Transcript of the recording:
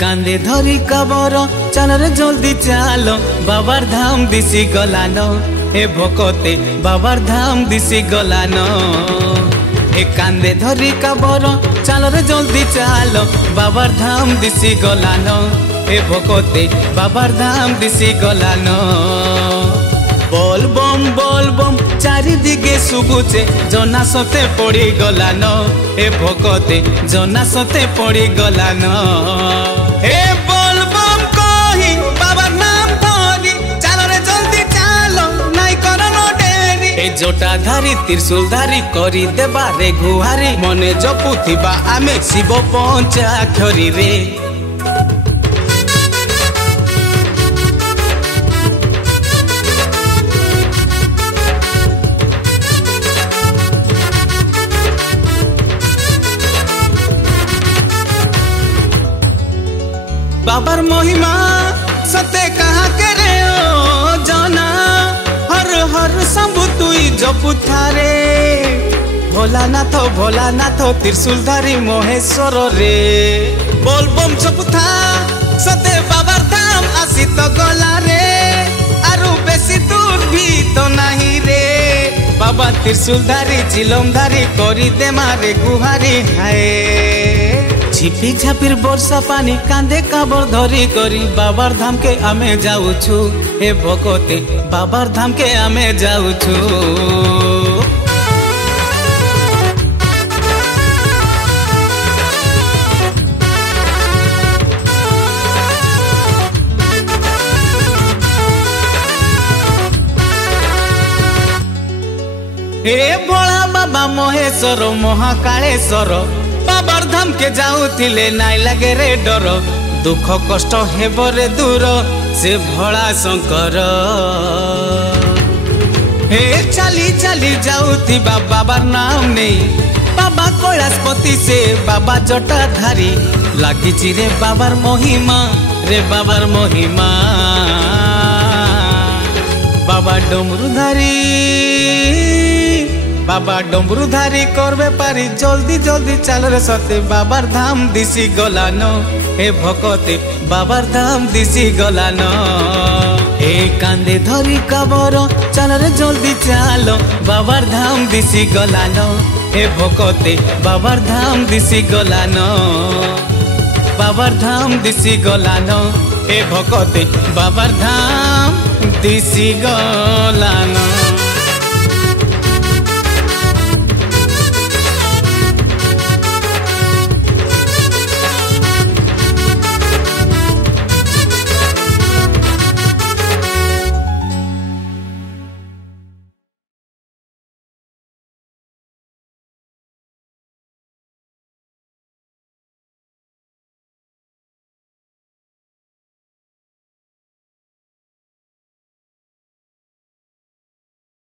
कांदे धरी कबर चल रे जल्दी चालो बाबार धाम दिसी गलानो ए भोकते बाबार धाम दिसी गलानो ए कांदे धरी कबर चल रे जल्दी चालो बाबार धाम दिसी गलानो ए भोकते बाबार धाम दिसी गलानो बोल बम चारि दिगे सुबुचे जना सते पड़ी गलानो ए भोकते जना सते पड़ी गलानो ए बोल बम कही बाबा नाम धरी चलो रे जल्दी चलो नाई करनो डेरी ए जोटा धारी त्रिशूल धारी करी देबा रे गुहारी मने जपुथिबा आमे शिव पंचाक्षरी रे बाबार महिमा सते कहा करे ओ जाना हर हर शंभु तुई जपुथारे भोलानाथ त्रिशूलधारी महेश्वर रे बोल बम जपुथा सते बाबार धाम आसी तो गला रे आरु बेसी दूर भी तो नहीं रे बाबा त्रिशूलधारी चिलमधारी करी दे मारे गुहारी हाय छिपी छापिर वर्षा पानी कांदे काबर धरी करी बाबार धाम के आमे जाऊछु ए भोकते बाबार धाम के आमे जाऊछु ए भोला बाबा महेश्वर महाकालेश्वर बाबार धाम के जाऊथिले नाई लगे रे डर दुख कष्ट हेब रे दूर से भोला शंकर हे चली चली जाऊथिबा बाबार नाम नहीं बाबा कैलाशपति से बाबा जटाधारी लागिची रे बाबार महिमा रे बाबार महिमा बाबा डमरूधारी करबे पारी जल्दी जल्दी चल रे सते बाबार धाम दिसी गलानो हे भोकते बाबार धाम दिसी गलानो हे कांदे धरी कबर चल रे जल्दी चलो बाबार धाम दिसी गलानो हे भोकते बाबार धाम दिसी गलानो बाबार धाम दिसी गलानो हे भोकते बाबार धाम दिसी गलानो।